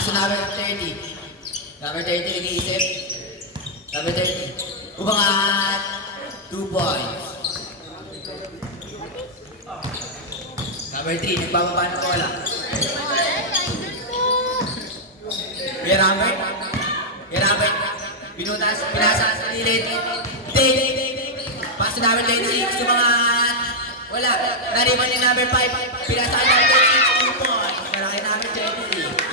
Paso number 30. Number 30, nag-iisip. Number 30. Umangat. 2 points. Number 3, nagbababa ng bola. Kuya Robert. Kuya Robert. Pinasa sa lilit. Paso number 26, umangat. Wala. Nariban ni number 5. Pinasa number 26, 2 points. Para kay number 23.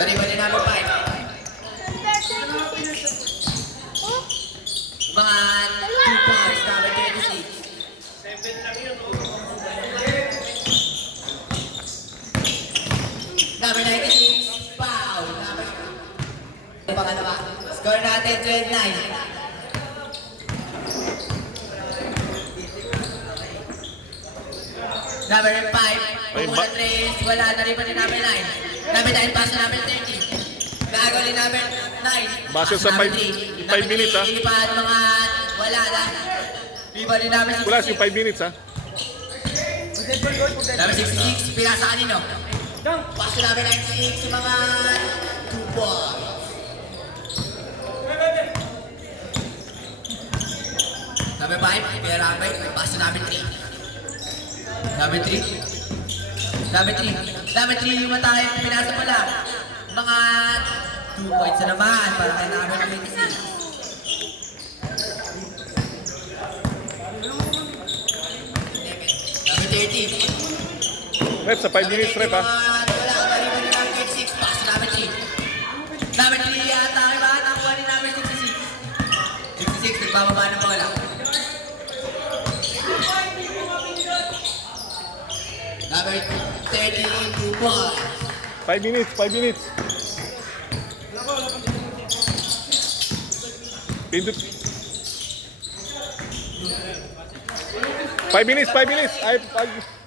Nariban ni number 5. Umangat. 2 points. Number 26. Number 96. Foul. Pangalawa. Score natin 29. Number 5. Pumula 3. Wala na rin pa ni number 9. Number 9. Paso number 30. Gagawa ni number 9. Base sa 5 minutes ha. Ilipan mga wala na. Liban ni number 66. Wala yung 5 minutes ha. Number 66. Pinasa kanino? Paso number 96. Yung mga 2 points. Number 5, Kuya Robert, paso number 3. Number 3. Number 3. Number 3, yung matay, pinasa mo lang. Mga 2 points na naman para kay number 26. Number 30. Rep, sa 5 minutes rep ha. Wala, maliban ni number 26, paso number 3. Number 3 yata, iba? Nakuha ni number 66. 66, nagbababa ng bola. Number 32 points. 5 minutes, 5 minutes. Pindot. 5 minutes, 5 minutes. Ay, 5.